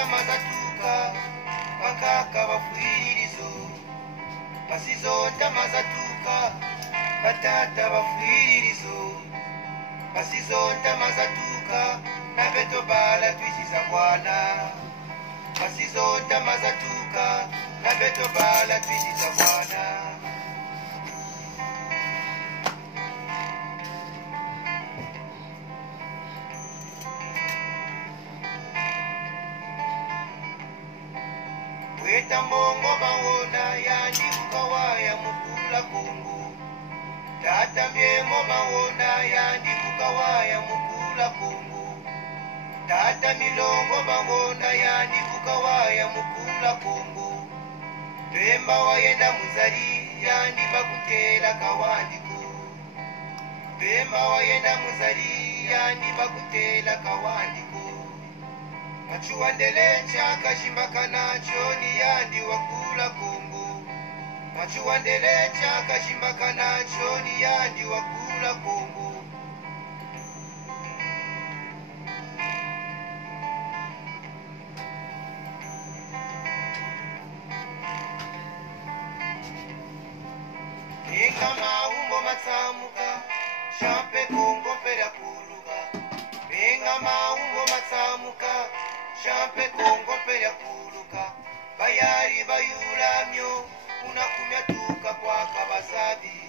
mazatuka bakaka bafuirizo basizonda mazatuka batata bafuirizo basizonda mazatuka nabeto bala twisisa bwana basizonda mazatuka nabeto bala twisisa bwana Tambongo bawona yandi ukawaya mukula kungu Tata myemo bawona yandi ukawaya mukula kungu Tata milongo bawona yandi ukawaya mukula kungu Pemba wayenda muzali yandi bakutela kawandiku Pemba wayenda muzali yandi bakutela kawandiku Machuandele chaka shimbakana choni yandi wakula kungu Machuandele chaka shimbakana choni yandi wakula kungu Inga maumbo matsamuka Champe kungo pera kuluga Inga maumbo matsamuka Champe kongo peya kuluka Bayari bayulamyo Unakumya tuka kwa kabasabi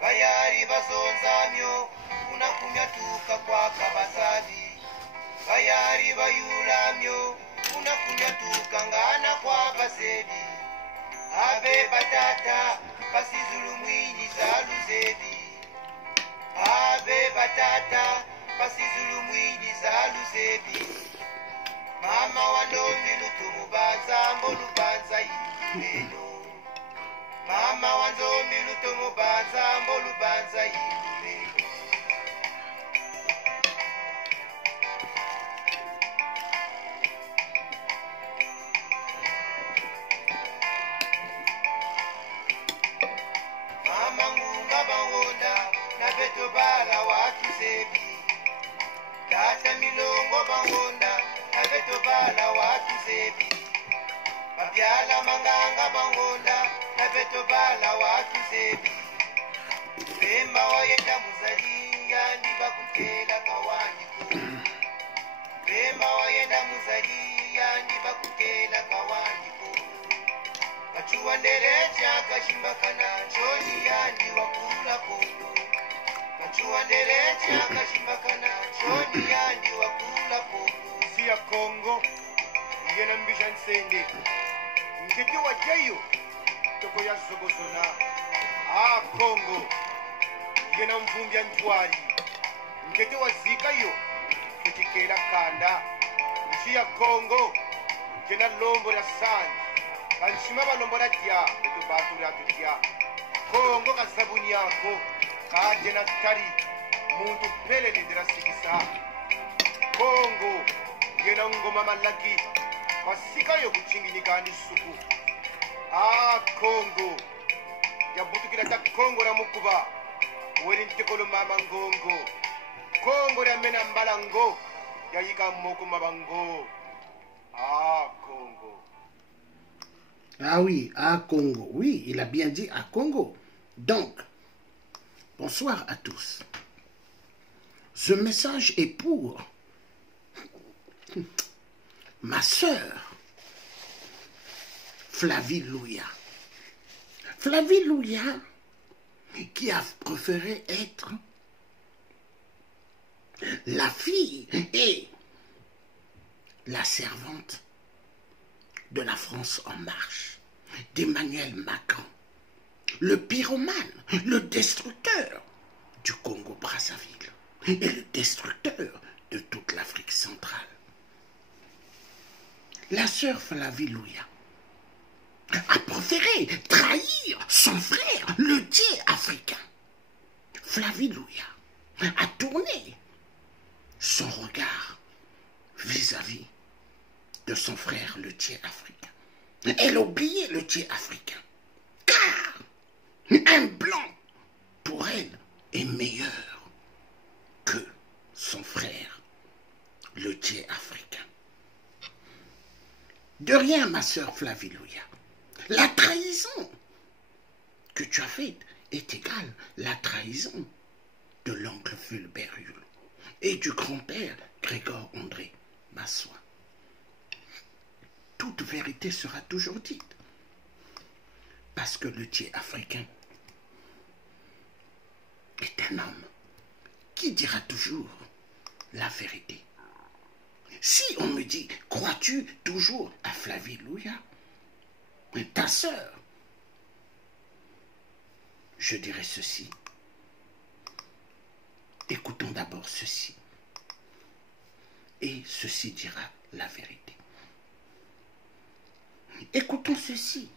Bayari basonzamyo Unakumya tuka kwa kabasabi Bayari bayulamyo Unakumya tuka ngana kwa basebi Abe batata Basizulu mwini zalu zebi Abe batata Basizulu mwini zalu zebi Mama wandombi lutumubanza mbolubanza yikubeno Mama wandombi lutumubanza mbolubanza yikubeno Mama ngunga bawonda na beto bala watu sebi Tata milongo bawonda Abeto bala watu zebi Babyala manganga bangonda Abeto bala watu zebi Pemba wayenda muzali Yandi bakutela kawandiku Pemba wayenda muzali Yandi bakutela kawandiku Machuandele chaka shimbakana Choni yandi wakula kungu Machuandele chaka shimbakana Choni yandi wakula kungu ya Congo yena mbisha nsende nkete wa jayo toko ya sogozona Congo yena mvumbya ntwali nkete wa zika yo ketikela kanda nchi ya Congo yena lombo la sani kanshima balombo la dia beto batu la tutia Congo kasabuni yako kajena tari muntu pele nendera sikisa Congo yena ngoma malaki masika yo kuchinginika ni suku Congo ya butukira ta Congo na mukuba weli ntekolo mama ngongo Congo ya mena mbalango ya yika moko mabango Congo. Ah oui, à Congo. Oui, il a bien dit à Congo. Donc, bonsoir à tous. Ce message est pour ma sœur, Flavie Louya. Flavie Louya, qui a préféré être la fille et la servante de la France en marche, d'Emmanuel Macron, le pyromane, le destructeur du Congo-Brazzaville et le destructeur de toute l'Afrique centrale. La sœur Flavie Louya a préféré trahir son frère, le dieu africain. Flavie Louya a tourné son regard vis-à-vis de son frère, le dieu africain. Elle a oublié le dieu africain, car un blanc, pour elle, est meilleur que son frère, le dieu africain. de rien, ma sœur Flavilouia. La trahison que tu as faite est égale à la trahison de l'oncle Fulbert Hulot et du grand-père Grégor André Massoin. Toute vérité sera toujours dite. Parce que le Dieu africain est un homme qui dira toujours la vérité. Si on me dit, crois-tu toujours à Flavilouia, ta sœur, je dirais ceci. Écoutons d'abord ceci. Et ceci dira la vérité. Écoutons ceci.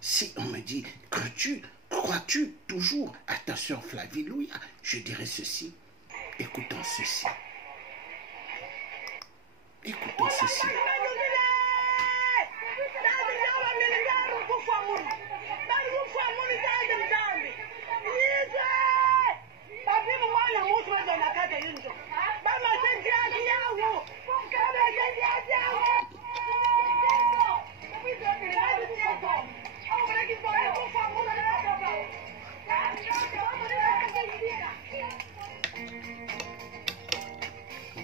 Si on me dit, crois-tu toujours à ta sœur Flavilouia, je dirais ceci. Écoutons ceci. Écoutons ceci.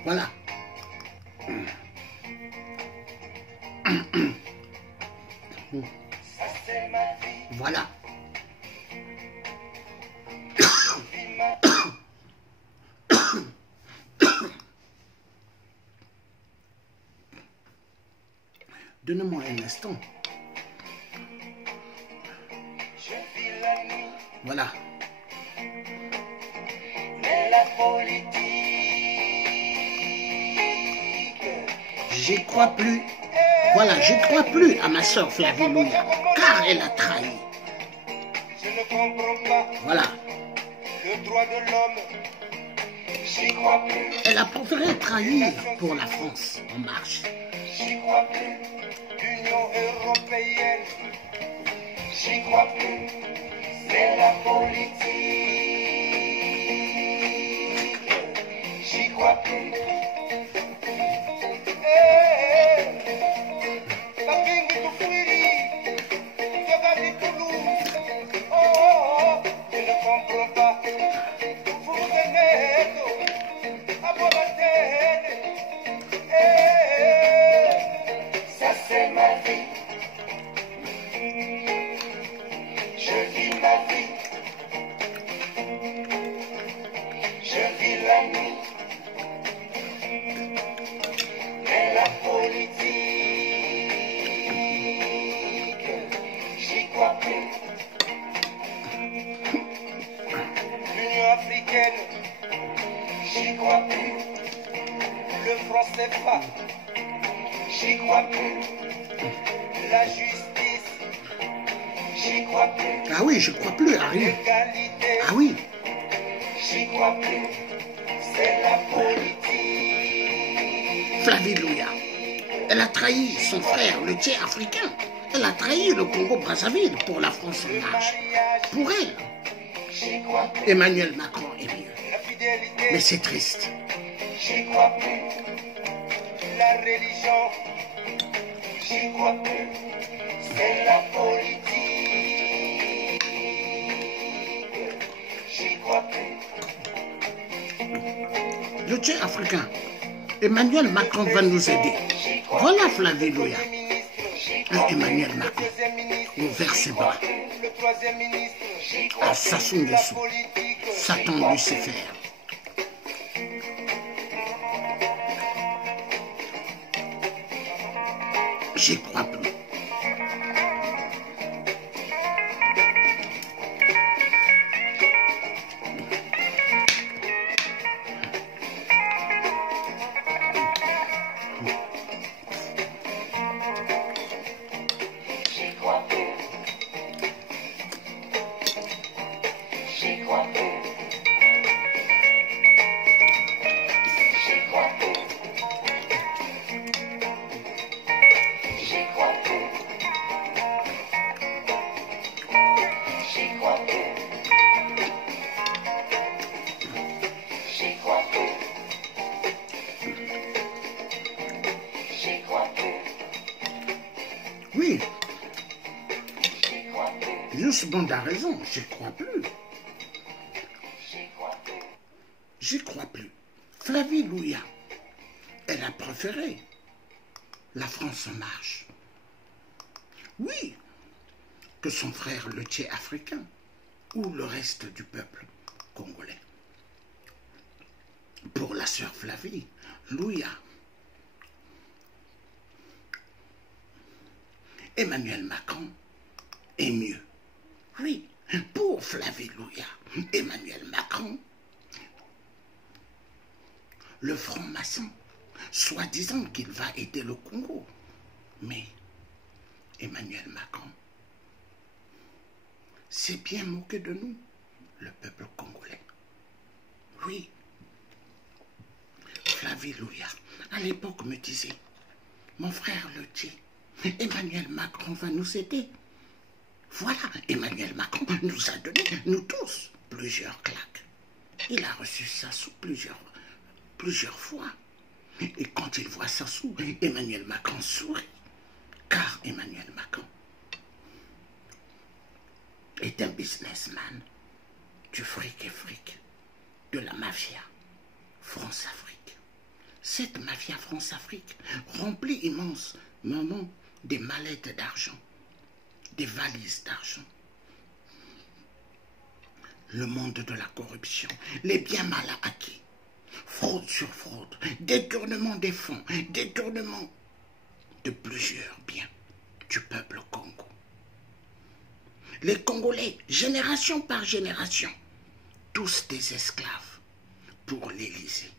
Voilà. Voilà. Donne-moi un instant. Voilà. J'y crois plus. Voilà, j'y crois plus à ma sœur Flavilouia, car elle a trahi. Je ne comprends pas Voilà. le droit de l'homme. J'y crois plus. Elle a préféré trahir pour la France en marche. J'y crois plus. L'Union européenne. J'y crois plus. C'est la politique. J'y crois plus. Je ne comprends pas. Vous venez à Bobatène. Ça c'est ma vie. Je vis ma vie. Je vis la nuit. Mais la politique, j'y crois plus. L'Union africaine, j'y crois plus. Le franc CFA, j'y crois plus. La justice, j'y crois plus. Ah oui, je crois plus à rien. L'égalité, Ah oui. j'y crois plus. C'est la politique. Flavilouia. Elle a trahi son frère, le Dieu africain. Elle a trahi le Congo-Brazzaville pour la France en marche. Pour elle, J'y crois plus. Emmanuel Macron est mieux. La fidélité, Mais c'est triste. j'y crois plus. La religion, j'y crois plus. C'est la politique. J'y crois plus. Le Dieu africain. Emmanuel Macron va nous aider. Voilà Flavilouia. Emmanuel Macron, ouvert ses bras Le troisième ministre, j'y crois à Sassou Nguesso, politique. Satan Lucifer. J'y crois plus. J'y crois plus. J'y crois plus. J'y crois plus. J'y crois plus. J'y crois plus. J'y crois plus. J'y Youssou Bond a raison, j'y crois plus. J'y crois plus. Flavie Louia, elle a préféré la France en marche. Oui, que son frère le Tché africain ou le reste du peuple congolais. Pour la sœur Flavie Louia, Emmanuel Macron est mieux. Oui, pour Flavie Louia, Emmanuel Macron, le franc-maçon, soi-disant qu'il va aider le Congo. Mais Emmanuel Macron s'est bien moqué de nous, le peuple congolais. Oui, Flavie Louia, à l'époque, me disait, mon frère le dit, Emmanuel Macron va nous aider. Voilà, Emmanuel Macron nous a donné, nous tous, plusieurs claques. Il a reçu ça sous plusieurs fois. Et quand il voit ça sous, Emmanuel Macron sourit. Car Emmanuel Macron est un businessman du fric et fric, de la mafia France-Afrique. Cette mafia France-Afrique remplit immensément des mallettes d'argent, des valises d'argent. Le monde de la corruption, les biens mal acquis, fraude sur fraude, détournement des fonds, détournement de plusieurs biens du peuple Congo. Les Congolais, génération par génération, tous des esclaves pour l'Élysée,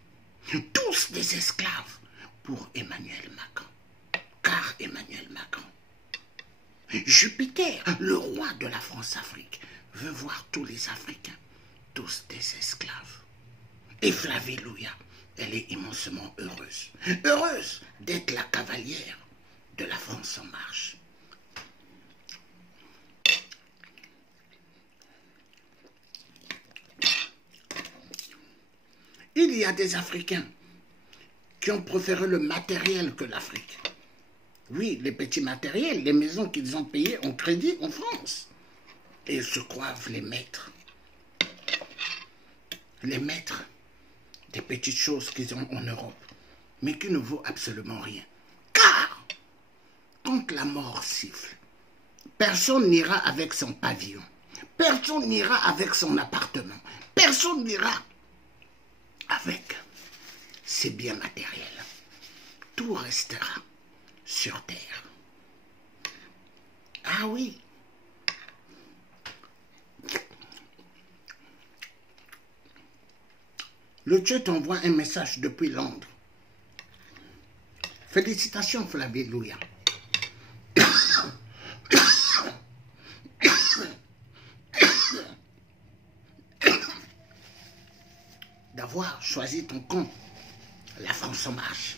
tous des esclaves pour Emmanuel Macron. Car Emmanuel Macron, Jupiter, le roi de la France-Afrique, veut voir tous les Africains, tous des esclaves. Et Flavie Louia, elle est immensément heureuse. Heureuse d'être la cavalière de la France en marche. Il y a des Africains qui ont préféré le matériel que l'Afrique. Oui, les petits matériels, les maisons qu'ils ont payées en crédit en France. Et ils se croient les maîtres des petites choses qu'ils ont en Europe, mais qui ne vaut absolument rien. Car, quand la mort siffle, personne n'ira avec son pavillon, personne n'ira avec son appartement, personne n'ira avec ses biens matériels. Tout restera sur terre. Ah oui. Le Dieu t'envoie un message depuis Londres. Félicitations, Flavie Louia. D'avoir choisi ton camp, la France en marche.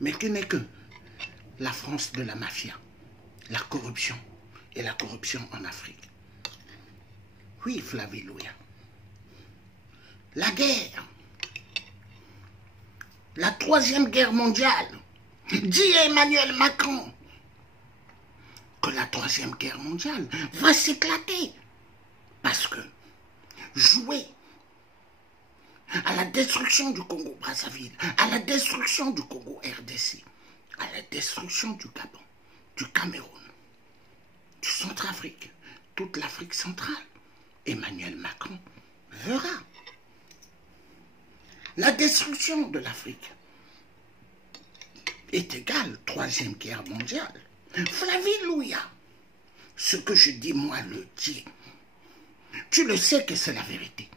Mais qui n'est que la France de la mafia, la corruption et la corruption en Afrique. Oui, Flavie Louia. La guerre, la troisième guerre mondiale, dit Emmanuel Macron que la troisième guerre mondiale va s'éclater parce que jouer à la destruction du Congo-Brazzaville, à la destruction du Congo-RDC, à la destruction du Gabon, du Cameroun, du Centrafrique, toute l'Afrique centrale, Emmanuel Macron verra la destruction de l'Afrique est égale troisième guerre mondiale. Flavie Louia, ce que je dis, moi le dis. Tu le sais que c'est la vérité.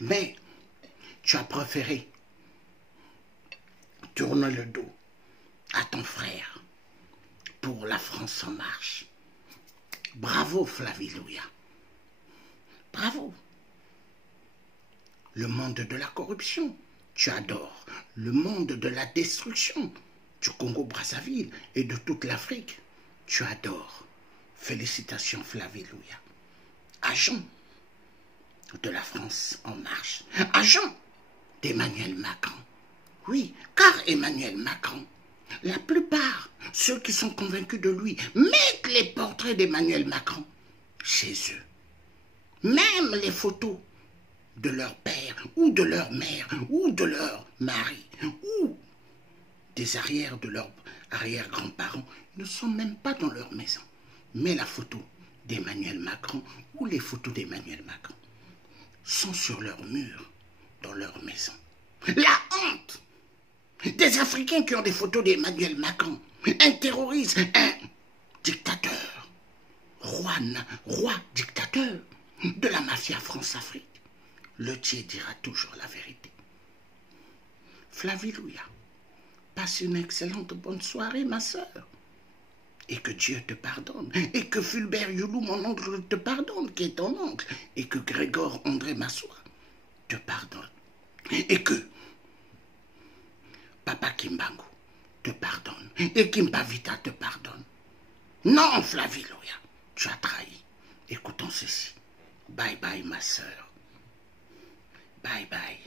Mais tu as préféré tourner le dos à ton frère pour la France en marche. Bravo Flavie Louia. Bravo. Le monde de la corruption, tu adores. Le monde de la destruction du Congo-Brazzaville et de toute l'Afrique, tu adores. Félicitations Flavie Louia. Agent de la France en marche. Agent d'Emmanuel Macron. Oui, car Emmanuel Macron La plupart, ceux qui sont convaincus de lui, mettent les portraits d'Emmanuel Macron chez eux. Même les photos de leur père, ou de leur mère, ou de leur mari, ou des arrières de leurs arrière-grands-parents ne sont même pas dans leur maison. Mais la photo d'Emmanuel Macron ou les photos d'Emmanuel Macron sont sur leur mur, dans leur maison. La honte des Africains qui ont des photos d'Emmanuel Macron, un terroriste, un dictateur, roi dictateur de la mafia France-Afrique. Le Thier dira toujours la vérité. Flavie Louia, passe une excellente bonne soirée, ma sœur. Et que Dieu te pardonne. Et que Fulbert Youlou, mon oncle, te pardonne, qui est ton oncle. Et que Grégor André Massoua te pardonne. Et que Papa Kimbangu te pardonne. Et Kimpavita te pardonne. Non, Flavie Louia, tu as trahi. Écoutons ceci. Bye bye, ma sœur. Bye bye.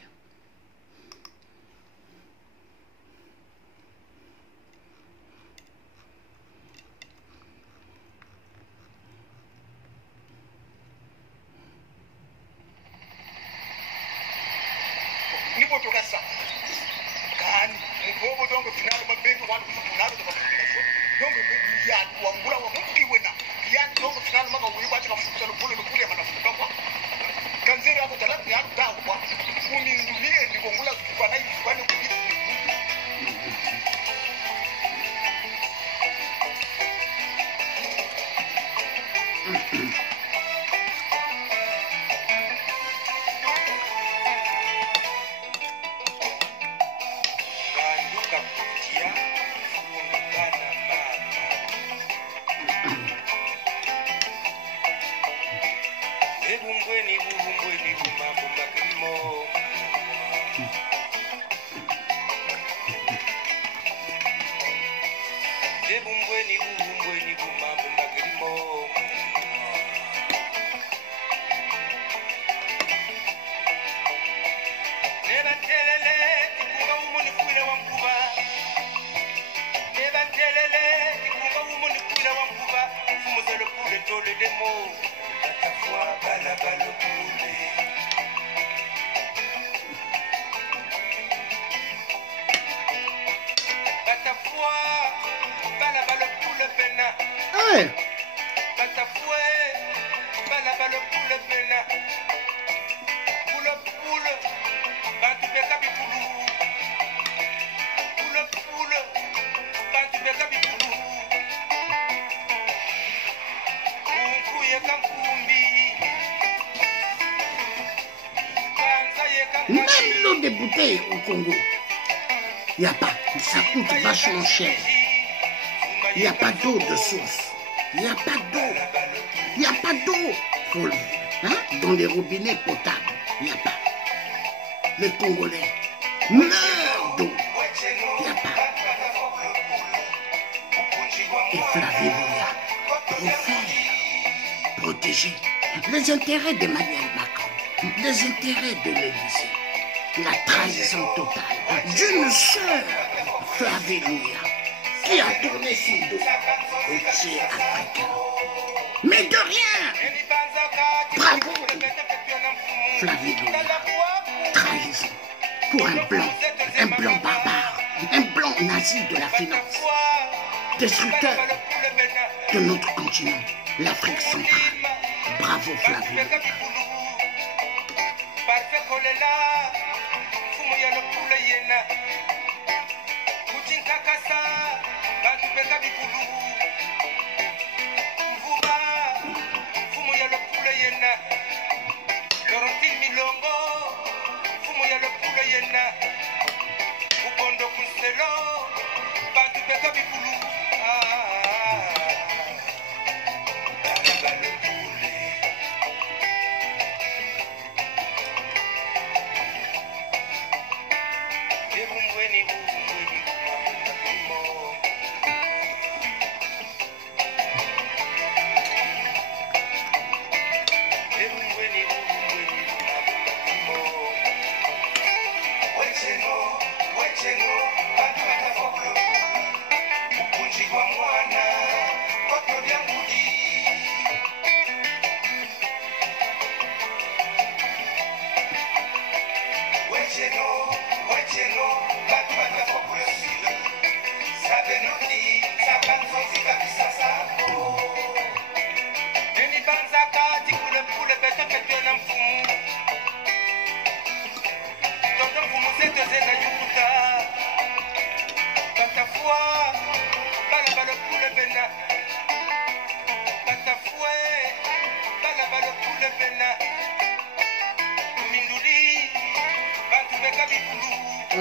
nipotoka sa kani mbobo dongo finalo mabengo watu finalo to bakufika dongo mbebu ya kuangula wa mpiwe na ya dongo finalo maka uiba cha kufuta lukule lukule manafuka kwa kanzeri hapo talatu ya dawa kwa unindulie ndikongula kwa na hivi kwa ni Même l'eau des bouteilles au Congo, il n'y a pas, ça coûte vachement cher. Il n'y a pas d'eau de source. Il n'y a pas d'eau. Il n'y a pas d'eau dans les robinets potables. Il n'y a pas. Les Congolais meurent d'eau. Il n'y a pas. Et Flavie Louia préfère protéger les intérêts d'Emmanuel Macron, les intérêts de l'Élysée, la trahison totale d'une sœur, Flavie Louia, qui a tourné son dos au Thier africain. Mais de rien. Bravo, Flavie Louia. Trahison pour un blanc barbare, un blanc nazi de la finance, destructeur de notre continent, l'Afrique centrale. Bravo, Flavie Louia.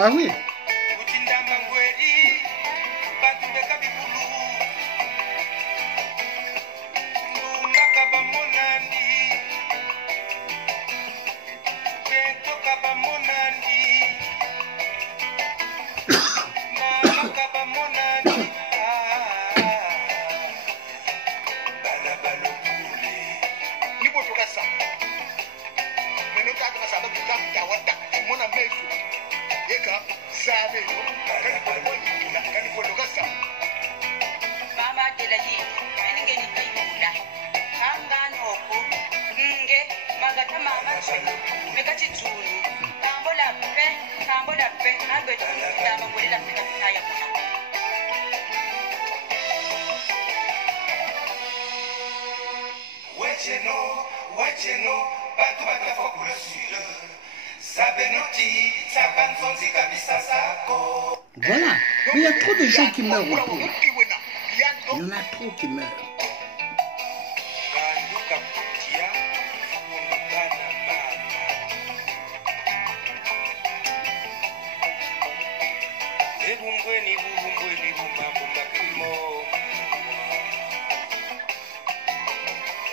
Ah oui. Voilà, mais il y a trop de gens qui meurent au pays. Il y en a trop qui meurent.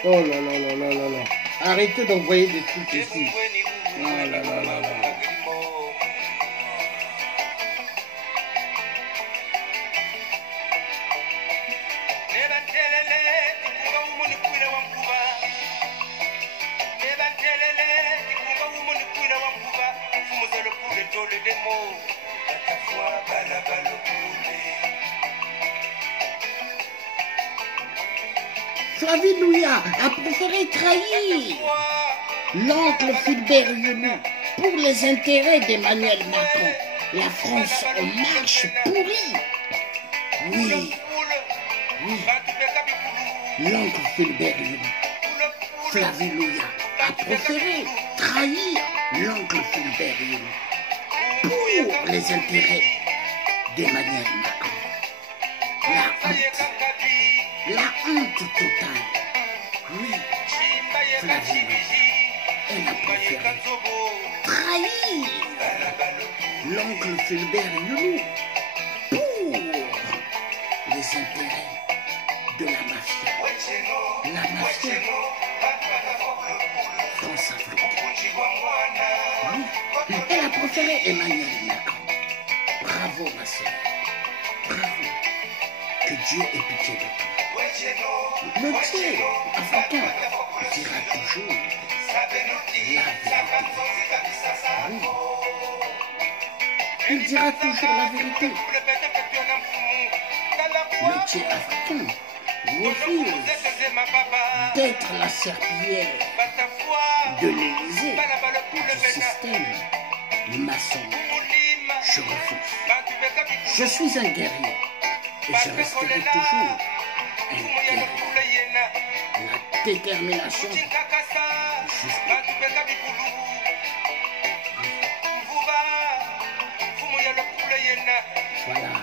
Oh là là là là là là. Arrêtez d'envoyer des trucs ici. Oh là là là là. Flavie Douya a préféré trahir l'oncle Fulbert Youlou pour les intérêts d'Emmanuel Macron. La France en marche pourrie. Oui, oui. L'oncle Fulbert Youlou, Flavie Douya a préféré trahir l'oncle Fulbert Youlou pour les intérêts d'Emmanuel Macron. La honte totale. Oui, Flavie Douya, elle a préféré trahir l'oncle Fulbert Youlou pour les intérêts de la mafia. La mafia France-Afrique. Oui, elle a préféré Emmanuel Macron. Bravo ma soeur. Bravo. Que Dieu ait pitié de toi. Le Dieu africain dira toujours la vérité. Oui. Il dira toujours la vérité. Le Dieu africain refuse d'être la serpillière de l'Élysée ou du système maçon. Je refuse. Je suis un guerrier et je resterai toujours un guerrier. La détermination jusqu'au voilà.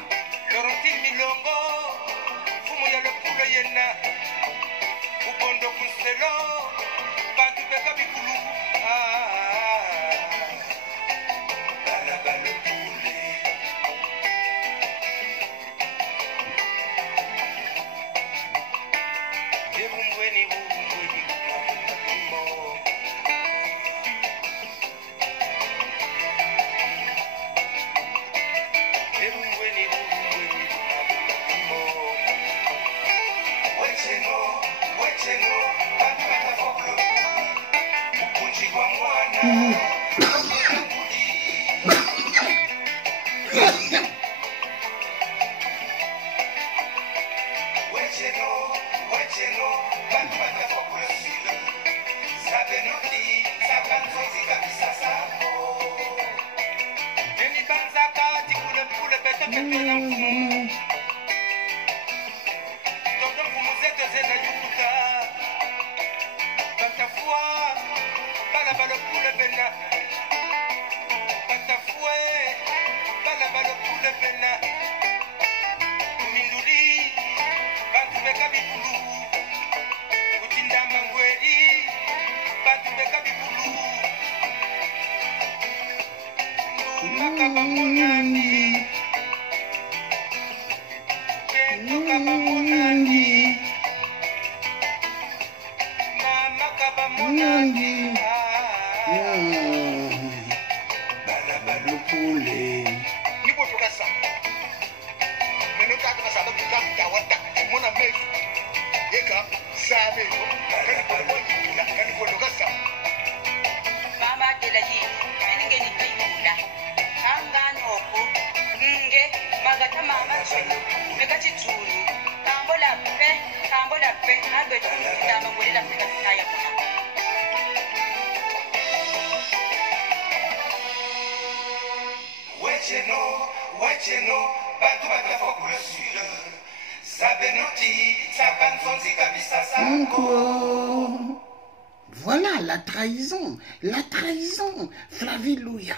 Voilà la trahison. La trahison. Flavilouia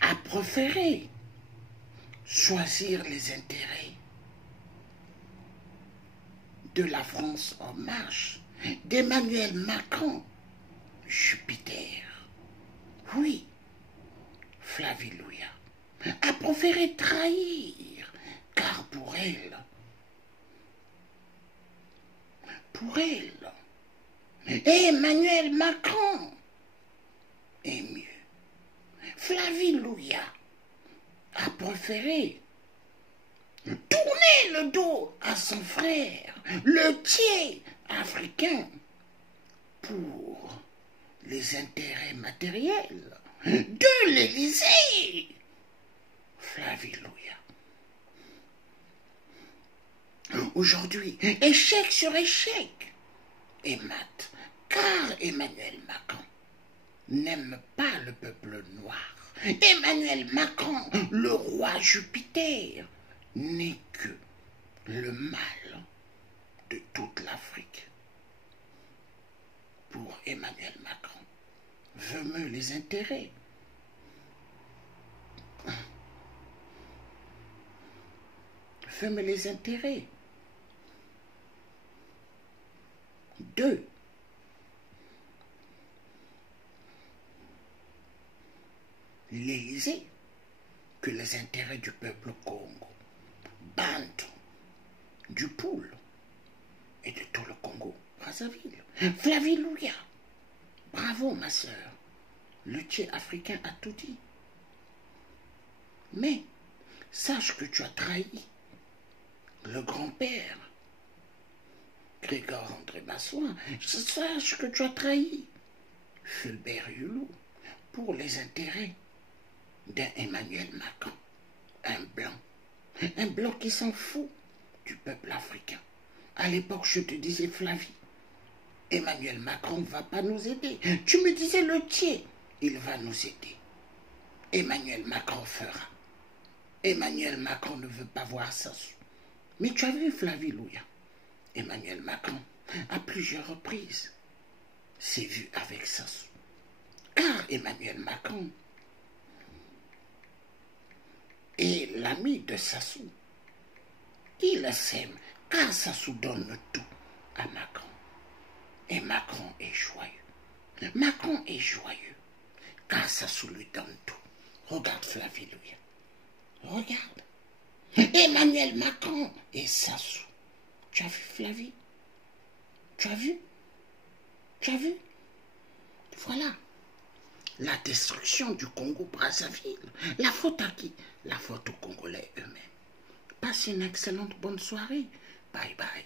a préféré choisir les intérêts de la France en marche, d'Emmanuel Macron, Jupiter. Oui, Flavilouia a préféré trahir, car pour elle, Emmanuel Macron est mieux. Flavilouia a préféré tourner le dos à son frère, le tiers africain, pour les intérêts matériels de l'Élysée. Flavilouia. Aujourd'hui, échec sur échec est mat, car Emmanuel Macron n'aime pas le peuple noir. Emmanuel Macron, le roi Jupiter, n'est que le mal de toute l'Afrique. Pour Emmanuel Macron, veut mieux les intérêts. Veut mieux les intérêts. 2. L'Élysée que les intérêts du peuple Congo, Bantou, du Poule et de tout le Congo, Brazzaville. Flavilouia, bravo ma sœur, le tiers africain a tout dit. Mais sache que tu as trahi le grand-père Grégor André Massoin, sache que tu as trahi Fulbert Hulot pour les intérêts d'un Emmanuel Macron, un blanc qui s'en fout du peuple africain. À l'époque, je te disais, Flavie, Emmanuel Macron ne va pas nous aider. Tu me disais, le tiers, il va nous aider. Emmanuel Macron fera. Emmanuel Macron ne veut pas voir ça. Mais tu as vu, Flavilouia, Emmanuel Macron, à plusieurs reprises, s'est vu avec Sassou. Car Emmanuel Macron est l'ami de Sassou. Il s'aime, car Sassou donne tout à Macron. Et Macron est joyeux. Macron est joyeux, car Sassou lui donne tout. Regarde Flavilouia. Regarde. Emmanuel Macron et Sassou. Tu as vu Flavie? Tu as vu? Tu as vu? Voilà. La destruction du Congo-Brazzaville. La faute à qui? La faute aux Congolais eux-mêmes. Passe une excellente bonne soirée. Bye bye.